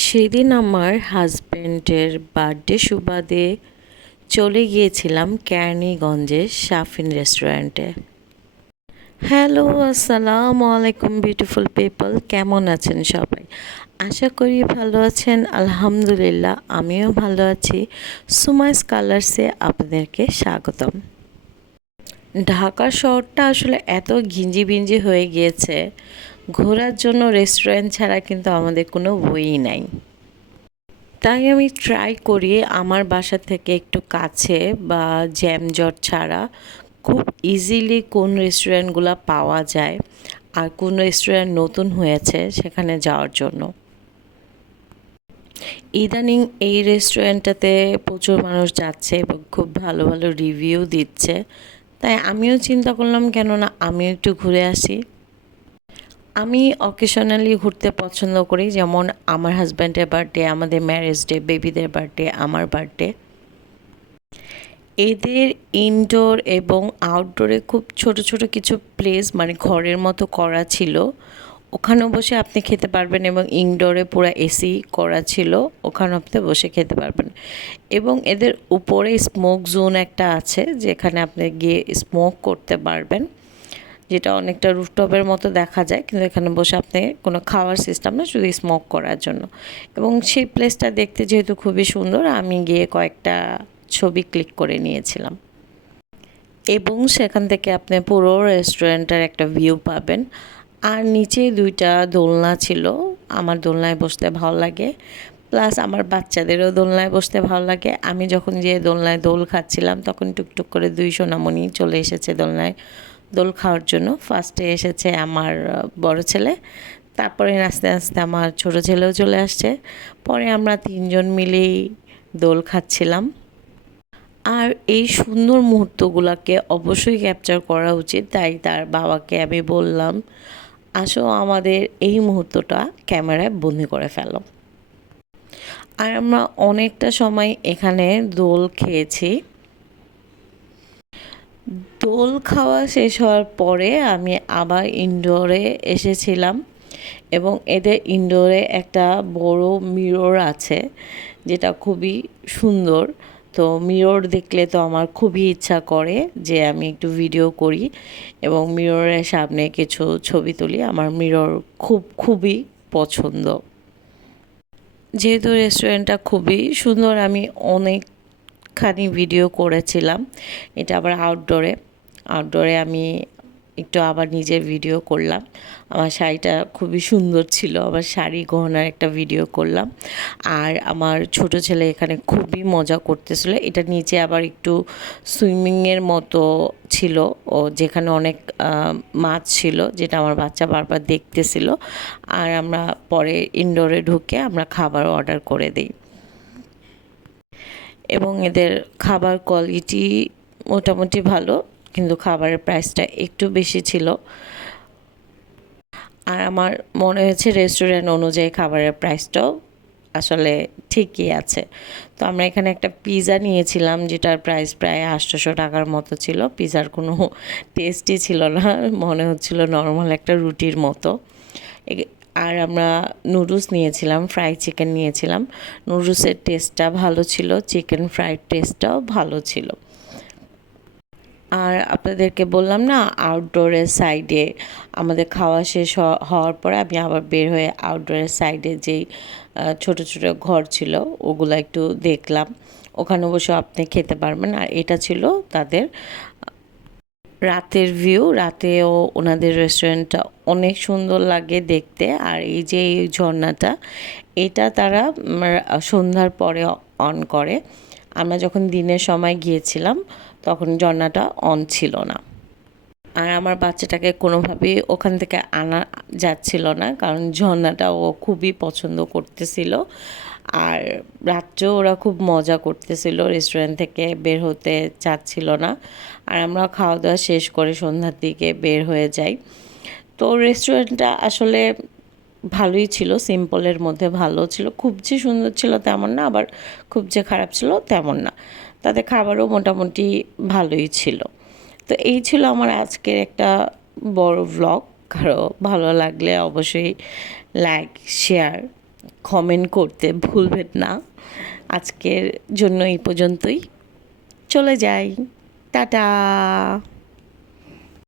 সেদিন আমার হাজব্যান্ডের বার্থডে সুবাদে চলে গিয়েছিলাম কেরানীগঞ্জের শাফিন রেস্টুরেন্টে। হ্যালো, আসসালামু আলাইকুম বিউটিফুল পিপল, কেমন আছেন সবাই? আশা করি ভালো আছেন। আলহামদুলিল্লাহ, আমিও ভালো আছি। সুমাইস কালার্সে আপনাদেরকে স্বাগতম। ঢাকা শহরটা আসলে এত ঘিঞ্জি বিঞ্জি হয়ে গিয়েছে, ঘোরার জন্য রেস্টুরেন্ট ছাড়া কিন্তু আমাদের কোনো ওয়েই নাই। তাই আমি ট্রাই করি আমার বাসা থেকে একটু কাছে বা জ্যামজট ছাড়া খুব ইজিলি কোন রেস্টুরেন্টগুলো পাওয়া যায় আর কোন রেস্টুরেন্ট নতুন হয়েছে সেখানে যাওয়ার জন্য। ইদানিং এই রেস্টুরেন্টটাতে প্রচুর মানুষ যাচ্ছে এবং খুব ভালো ভালো রিভিউ দিচ্ছে, তাই আমিও চিন্তা করলাম কেন না আমিও একটু ঘুরে আসি। আমি অকেশনালি ঘুরতে পছন্দ করি, যেমন আমার হাজব্যান্ডের বার্থডে, আমাদের ম্যারেজ ডে, বেবিদের বার্থডে, আমার বার্থডে। এদের ইনডোর এবং আউটডোরে খুব ছোট ছোট কিছু প্লেস মানে ঘরের মতো করা ছিল, ওখানেও বসে আপনি খেতে পারবেন, এবং ইনডোরে পুরো এসি করা ছিল, ওখানে আপনি বসে খেতে পারবেন। এবং এদের উপরে স্মোক জোন একটা আছে যেখানে আপনি গিয়ে স্মোক করতে পারবেন, যেটা অনেকটা রুফটপের মতো দেখা যায়, কিন্তু এখানে বসে আপনি কোনো খাওয়ার সিস্টেম না, শুধু স্মোক করার জন্য। এবং সেই প্লেসটা দেখতে যেহেতু খুবই সুন্দর, আমি গিয়ে কয়েকটা ছবি ক্লিক করে নিয়েছিলাম। এবং সেখান থেকে আপনি পুরো রেস্টুরেন্টের একটা ভিউ পাবেন। আর নিচে দুইটা দোলনা ছিল, আমার দোলনায় বসতে ভালো লাগে, প্লাস আমার বাচ্চাদেরও দোলনায় বসতে ভালো লাগে। আমি যখন যে দোলনায় দোল খাচ্ছিলাম তখন টুকটুক করে দুই সোনামণি চলে এসেছে দোলনায় দোল খাওয়ার জন্য। ফার্স্টে এসেছে আমার বড় ছেলে, তারপরে আস্তে আস্তে আমার ছোট ছেলেও চলে আসছে, পরে আমরা তিনজন মিলেই দোল খাচ্ছিলাম। আর এই সুন্দর মুহূর্তগুলোকে অবশ্যই ক্যাপচার করা উচিত, তাই তার বাবাকে আমি বললাম, আসো আমাদের এই মুহূর্তটা ক্যামেরায় বন্দি করে ফেলো। আর আমরা অনেকটা সময় এখানে দোল খেয়েছি। দোল খাওয়া শেষ হওয়ার পরে আমি আবার ইনডোরে এসেছিলাম, এবং এদের ইনডোরে একটা বড় মিরর আছে যেটা খুবই সুন্দর। তো মিরর দেখলে তো আমার খুবই ইচ্ছা করে যে আমি একটু ভিডিও করি এবং মিররের সামনে কিছু ছবি তুলি। আমার মিরর খুবই পছন্দ। যেহেতু রেস্টুরেন্টটা খুবই সুন্দর, আমি অনেকখানি ভিডিও করেছিলাম। এটা আবার আউটডোরে আমি একটু আবার নিজের ভিডিও করলাম। আমার শাড়িটা খুবই সুন্দর ছিল, আমার শাড়ি গহনার একটা ভিডিও করলাম। আর আমার ছোট ছেলে এখানে খুবই মজা করতেছিল। এটা নিচে আবার একটু সুইমিংয়ের মতো ছিল, ও যেখানে অনেক মাছ ছিল, যেটা আমার বাচ্চা বারবার দেখতেছিল। আর আমরা পরে ইনডোরে ঢুকে আমরা খাবার অর্ডার করে দিই। এবং এদের খাবার কোয়ালিটি মোটামুটি ভালো, কিন্তু খাবারের প্রাইসটা একটু বেশি ছিল। আর আমার মনে হয়েছে রেস্টুরেন্ট অনুযায়ী খাবারের প্রাইসটাও আসলে ঠিকই আছে। তো আমরা এখানে একটা পিৎজা নিয়েছিলাম যেটার প্রাইস প্রায় 800 টাকার মতো ছিল। পিৎজার কোনো টেস্টই ছিল না, মনে হচ্ছিল নর্মাল একটা রুটির মতো। আর আমরা নুডলস নিয়েছিলাম, ফ্রাই চিকেন নিয়েছিলাম। নুডলসের টেস্টটা ভালো ছিল, চিকেন ফ্রাইড টেস্টটাও ভালো ছিল। আর আপনাদেরকে বললাম না, আউটডোরের সাইডে আমাদের খাওয়া শেষ হওয়ার পরে আমি আবার বের হয়ে আউটডোরের সাইডে যেই ছোট ছোট ঘর ছিল ওগুলো একটু দেখলাম। ওখানে বসে আপনি খেতে পারবেন। আর এটা ছিল তাদের রাতের ভিউ। রাতেও ওনাদের রেস্টুরেন্টটা অনেক সুন্দর লাগে দেখতে। আর এই যে এই ঝর্ণাটা, এটা তারা সন্ধ্যার পরে অন করে। আমরা যখন দিনের সময় গিয়েছিলাম তখন ঝর্ণাটা অন ছিল না। আর আমার বাচ্চাটাকে কোনোভাবেই ওখান থেকে আনা যাচ্ছিল না, কারণ ঝর্ণাটা ও খুবই পছন্দ করতেছিল। আর রাত্রেও ওরা খুব মজা করতেছিল, রেস্টুরেন্ট থেকে বের হতে চাচ্ছিল না। আর আমরা খাওয়া দাওয়া শেষ করে সন্ধ্যার দিকে বের হয়ে যাই। তো রেস্টুরেন্টটা আসলে ভালোই ছিল, সিম্পলের মধ্যে ভালো ছিল, খুব যে সুন্দর ছিল তেমন না, আবার খুব যে খারাপ ছিল তেমন না। তাদের খাবারও মোটামুটি ভালোই ছিল। তো এই ছিল আমার আজকের একটা বড় ভ্লগ। কারো ভালো লাগলে অবশ্যই লাইক, শেয়ার কমেন্ট করতে ভুলবেন না। আজকের জন্য এই পর্যন্তই, চলে যাই, টাটা।